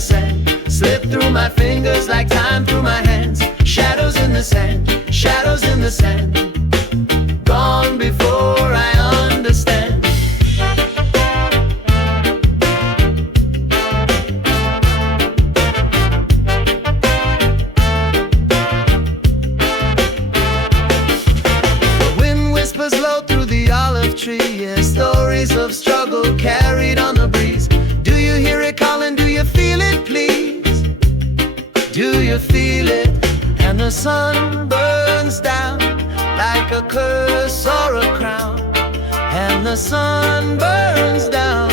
the sand slip through my fingers like time through my hands. Shadows in the sand, shadows in the sand, gone before I understand. The wind whispers low through the olive tree, yeah, stories of struggle carried on the breeze. Do you hear it calling? Do you feel it, please? Do you feel it? And the sun burns down like a curse or a crown. And the sun burns down.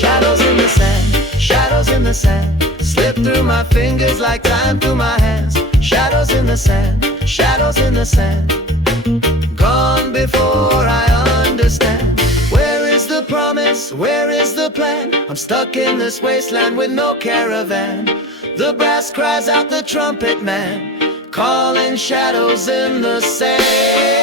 Shadows in the sand, shadows in the sand, slip through my fingers like time through my hands. Shadows in the sand, shadows in the sand, gone before I understand. Where is the promise? Where is the plan? I'm stuck in this wasteland with no caravan. The brass cries out, the trumpet man calling, shadows in the sand.